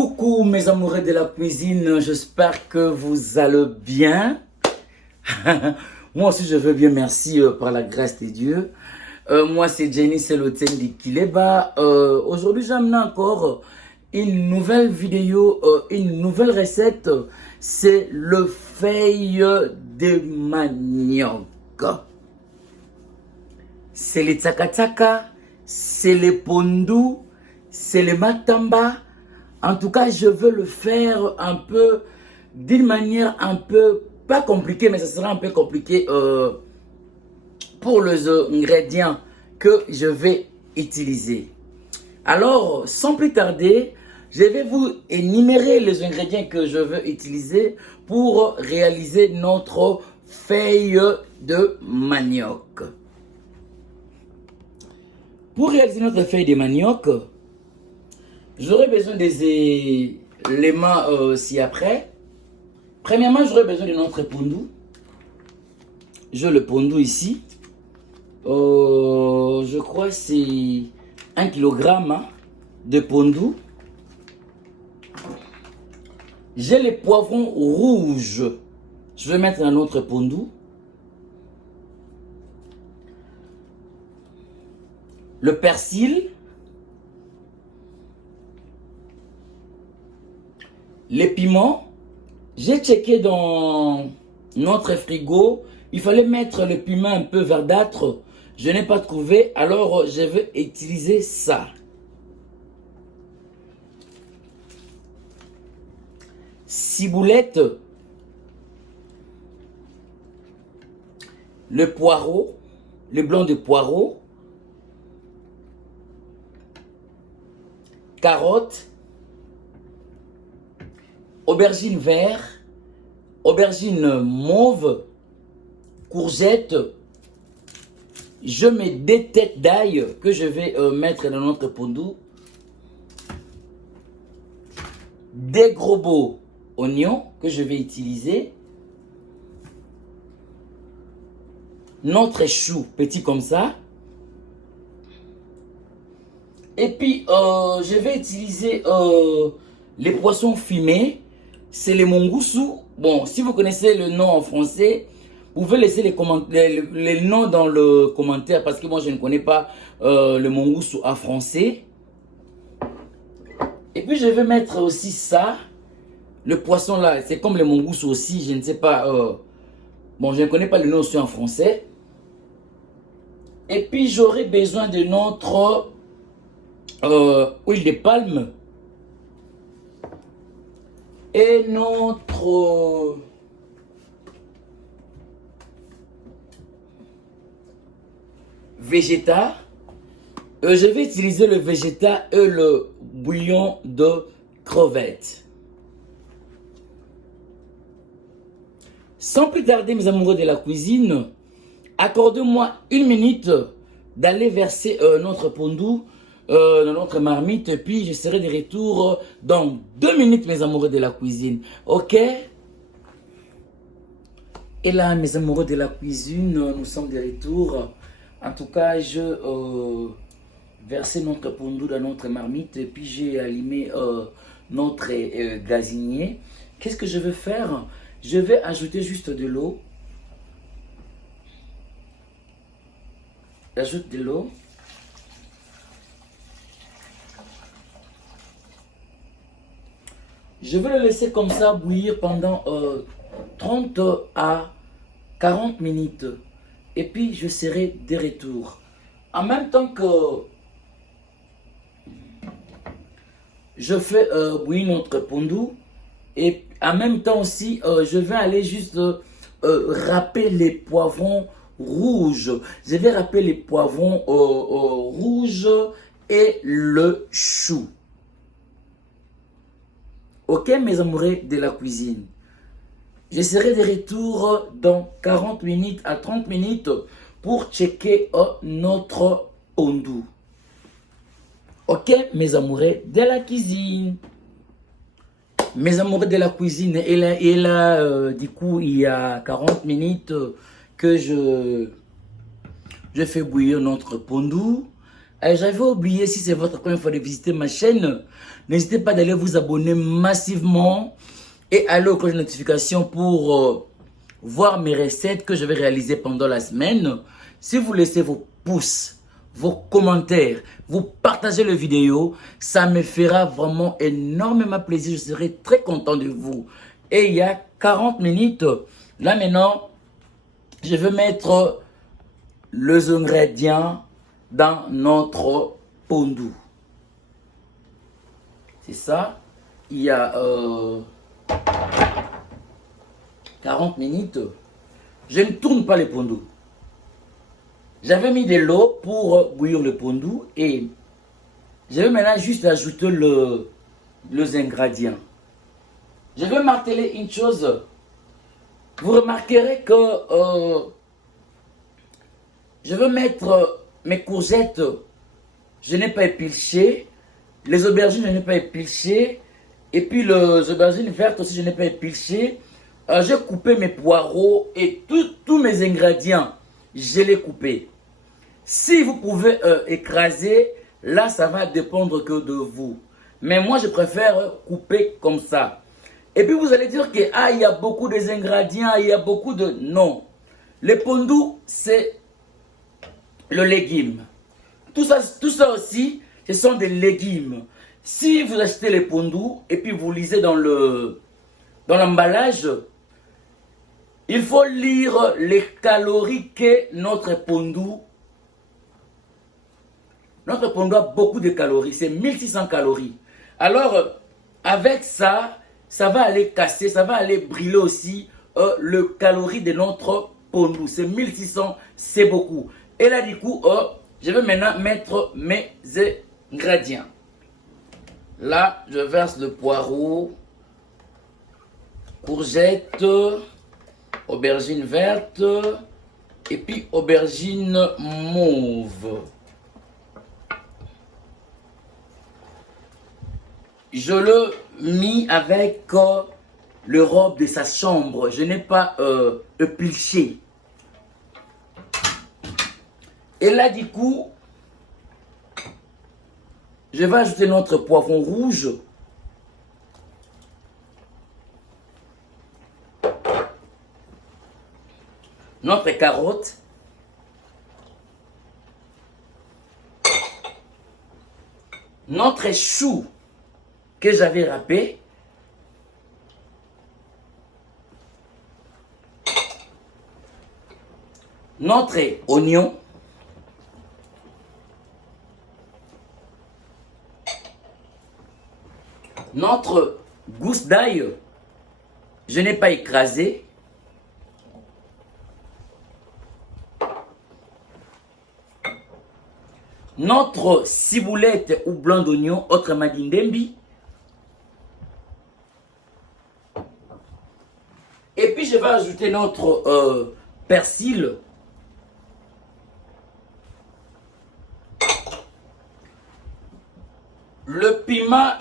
Coucou mes amoureux de la cuisine, j'espère que vous allez bien. Moi aussi je veux bien, merci par la grâce de Dieu. Moi c'est Jenny Seloten de Kileba. Aujourd'hui j'amène encore une nouvelle vidéo, une nouvelle recette. C'est le feuille de manioc. C'est les tsaka-tsaka, c'est les pondu, c'est les matamba. En tout cas, je veux le faire un peu, d'une manière un peu, pas compliquée, mais ça sera un peu compliqué pour les ingrédients que je vais utiliser. Alors, sans plus tarder, je vais vous énumérer les ingrédients que je veux utiliser pour réaliser notre feuille de manioc. Pour réaliser notre feuille de manioc, j'aurai besoin des éléments ci-après. Premièrement, j'aurai besoin de notre pondu. J'ai le pondu ici. Je crois que c'est 1 kg de pondu. J'ai les poivrons rouges. Je vais mettre dans notre pondu. Le persil. Les piments, j'ai checké dans notre frigo, il fallait mettre le piment un peu verdâtre. Je n'ai pas trouvé, alors je vais utiliser ça. Ciboulette, le poireau, le blanc de poireau, carottes, aubergine vert, aubergine mauve, courgette. Je mets des têtes d'ail que je vais mettre dans notre pondu. Des gros beaux oignons que je vais utiliser. Notre chou petit comme ça. Et puis je vais utiliser les poissons fumés. C'est les mongousou. Bon, si vous connaissez le nom en français, vous pouvez laisser les noms dans le commentaire parce que moi je ne connais pas le mongousou en français. Et puis je vais mettre aussi ça. Le poisson là, c'est comme le mongousou aussi, je ne sais pas. Bon, je ne connais pas le nom aussi en français. Et puis j'aurai besoin de notre huile de palme. Et notre végéta. Je vais utiliser le végéta et le bouillon de crevettes. Sans plus tarder, mes amoureux de la cuisine, accordez-moi 1 minute d'aller verser notre pondu dans notre marmite, puis je serai de retour dans 2 minutes, mes amoureux de la cuisine. Ok? Et là, mes amoureux de la cuisine, nous sommes de retour. En tout cas, je versé notre pondu dans notre marmite, et puis j'ai allumé notre gazinier. Qu'est-ce que je vais faire? Je vais ajouter juste de l'eau. J'ajoute de l'eau. Je vais le laisser comme ça bouillir pendant 30 à 40 minutes. Et puis, je serai de retour. En même temps que je fais bouillir notre pondu, et en même temps aussi, je vais aller juste râper les poivrons rouges. Je vais râper les poivrons rouges et le chou. Ok, mes amoureux de la cuisine. Je serai de retour dans 40 minutes à 30 minutes pour checker notre pondu. Ok, mes amoureux de la cuisine. Mes amoureux de la cuisine, et là du coup, il y a 40 minutes que je fais bouillir notre pondu. J'avais oublié, si c'est votre première fois de visiter ma chaîne, n'hésitez pas d'aller vous abonner massivement et aller aux cloches de notification pour voir mes recettes que je vais réaliser pendant la semaine. Si vous laissez vos pouces, vos commentaires, vous partagez la vidéo, ça me fera vraiment énormément plaisir. Je serai très content de vous. Et il y a 40 minutes, là maintenant, je vais mettre les ingrédients dans notre pondu. C'est ça. Il y a 40 minutes. Je ne tourne pas les pondu. J'avais mis de l'eau pour bouillir le pondu et je vais maintenant juste ajouter les ingrédients. Je vais marteler une chose. Vous remarquerez que je vais mettre mes courgettes, je n'ai pas épluché. Les aubergines, je n'ai pas épluché. Et puis les aubergines vertes aussi, je n'ai pas épluché. J'ai coupé mes poireaux et tous mes ingrédients, je les coupés. Si vous pouvez écraser, là, ça va dépendre que de vous. Mais moi, je préfère couper comme ça. Et puis, vous allez dire que il y a beaucoup d'ingrédients, il y a beaucoup de... Non. Le pondu, c'est le légume. Tout ça aussi, ce sont des légumes. Si vous achetez les pondu et puis vous lisez dans l'emballage, il faut lire les calories que notre pondu. Notre pondu a beaucoup de calories, c'est 1600 calories. Alors, avec ça, ça va aller casser, ça va aller brûler aussi le calorie de notre pondu. C'est 1600, c'est beaucoup. Et là, du coup, je vais maintenant mettre mes ingrédients. Là, je verse le poireau, courgette, aubergine verte et puis aubergine mauve. Je le mis avec le robe de sa chambre. Je n'ai pas épluché. Et là, du coup, je vais ajouter notre poivron rouge. Notre carotte. Notre chou que j'avais râpé. Notre oignon. Notre gousse d'ail, je n'ai pas écrasé. Notre ciboulette ou blanc d'oignon, autrement dit ndembi. Et puis je vais ajouter notre persil. Le piment,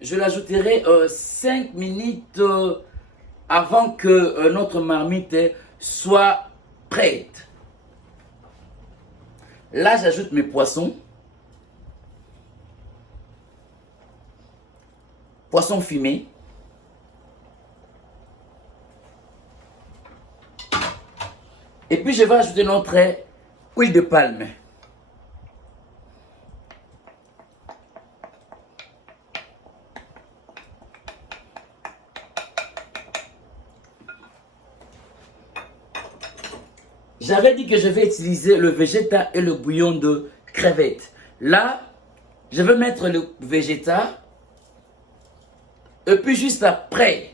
je l'ajouterai 5 minutes avant que notre marmite soit prête. Là, j'ajoute mes poissons. Poisson fumé. Et puis, je vais ajouter notre huile de palme. J'avais dit que je vais utiliser le végéta et le bouillon de crevettes. Là, je vais mettre le végéta. Et puis juste après,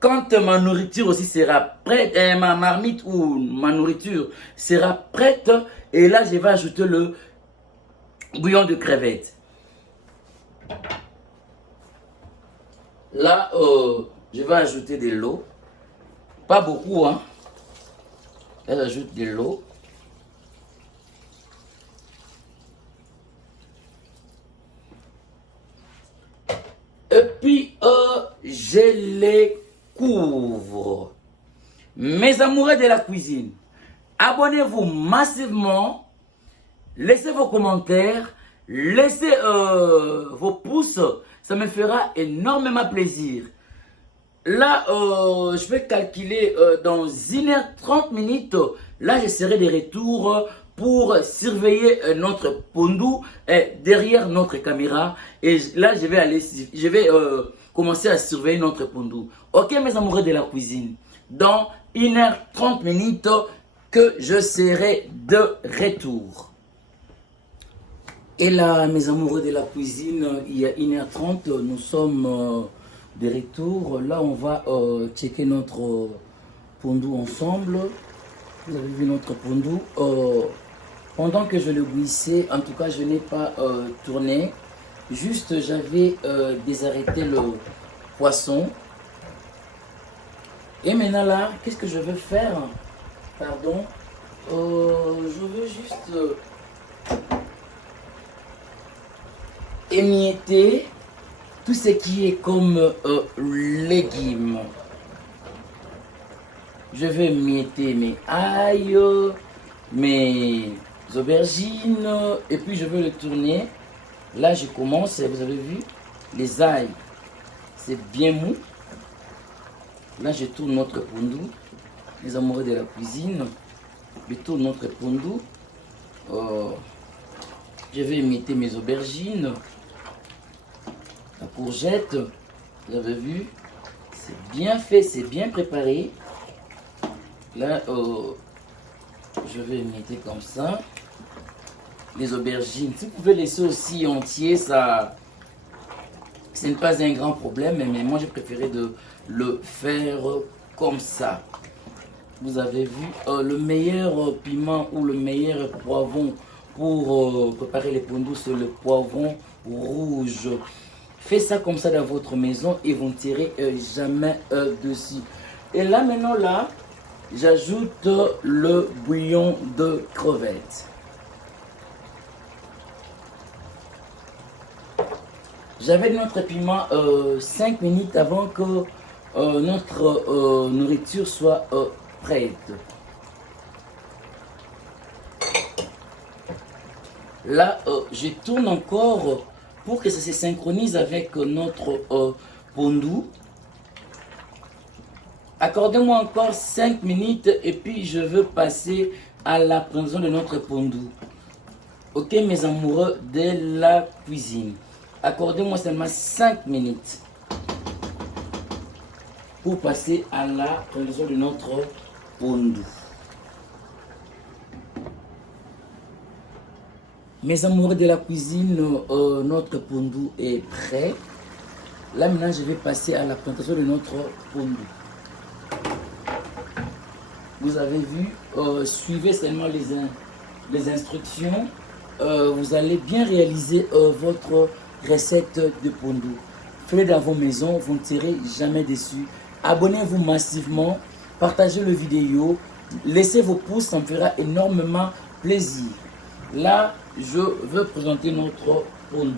quand ma nourriture aussi sera prête, ma marmite ou ma nourriture sera prête, et là, je vais ajouter le bouillon de crevettes. Là, je vais ajouter de l'eau. Pas beaucoup, hein. Là, j'ajoute de l'eau. Et puis, je les couvre. Mes amoureux de la cuisine, abonnez-vous massivement. Laissez vos commentaires, laissez vos pouces, ça me fera énormément plaisir. Là, je vais calculer dans 1h30 minutes. Là, je serai de retour pour surveiller notre pondou derrière notre caméra. Et là, je vais commencer à surveiller notre pondou. Ok, mes amoureux de la cuisine. Dans 1h30 minutes que je serai de retour. Et là, mes amoureux de la cuisine, il y a 1h30, nous sommes de retour. Là, on va checker notre pondou ensemble. Vous avez vu notre pondou. Pendant que je le bouillissais, en tout cas, je n'ai pas tourné. Juste, j'avais désarrêté le poisson. Et maintenant là, qu'est-ce que je veux faire? Pardon. Je veux juste émietter tout ce qui est comme légumes. Je vais émietter mes ail, mes aubergines, et puis je vais le tourner. Là, je commence, vous avez vu, les ail, c'est bien mou. Là, je tourne notre pondou, les amoureux de la cuisine. Je tourne notre pondou. Je vais émietter mes aubergines. La courgette, vous avez vu, c'est bien fait, c'est bien préparé. Là, je vais émietter comme ça. Les aubergines, si vous pouvez laisser aussi entier, ça, ce n'est pas un grand problème, mais moi j'ai préféré de le faire comme ça. Vous avez vu, le meilleur piment ou le meilleur poivron pour préparer les pondous, c'est le poivron rouge. Faites ça comme ça dans votre maison et vous ne tirez jamais dessus. Et là maintenant là, j'ajoute le bouillon de crevettes. J'avais notre piment 5 minutes avant que notre nourriture soit prête. Là, je tourne encore pour que ça se synchronise avec notre pondou. Accordez-moi encore 5 minutes et puis je veux passer à la préparation de notre pondou. Ok, mes amoureux de la cuisine. Accordez-moi seulement 5 minutes pour passer à la préparation de notre pondou. Mes amoureux de la cuisine, notre pondou est prêt. Là maintenant, je vais passer à la préparation de notre pondou. Vous avez vu, suivez seulement les instructions. Vous allez bien réaliser votre recette de pondou. Faites dans vos maisons, vous ne tirez jamais dessus. Abonnez-vous massivement, partagez le vidéo, laissez vos pouces, ça me fera énormément plaisir. Là, je veux présenter notre pondou.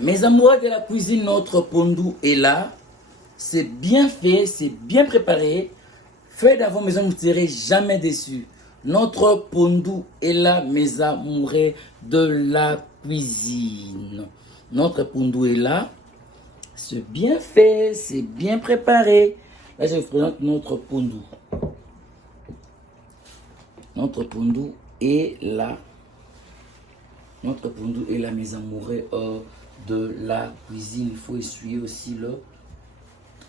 Mes amoureux de la cuisine, notre pondou est là. C'est bien fait, c'est bien préparé. Faites dans vos maisons, vous ne serez jamais déçus. Notre pondou est là, mes amoureux de la cuisine. Notre pondou est là. C'est bien fait, c'est bien préparé. Là, je vous présente notre pondou. Notre pondou est là. Notre pondu est là, mes amoureux de la cuisine. Il faut essuyer aussi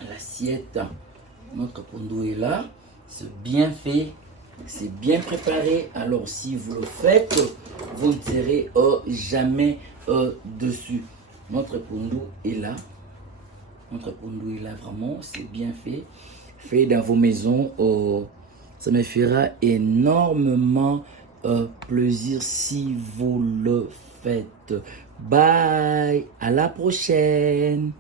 l'assiette. Notre pondu est là. C'est bien fait. C'est bien préparé. Alors, si vous le faites, vous ne serez jamais dessus. Notre pondu est là. Notre pondu est là, vraiment. C'est bien fait. Fait dans vos maisons. Ça me fera énormément plaisir si vous le faites. Bye. À la prochaine.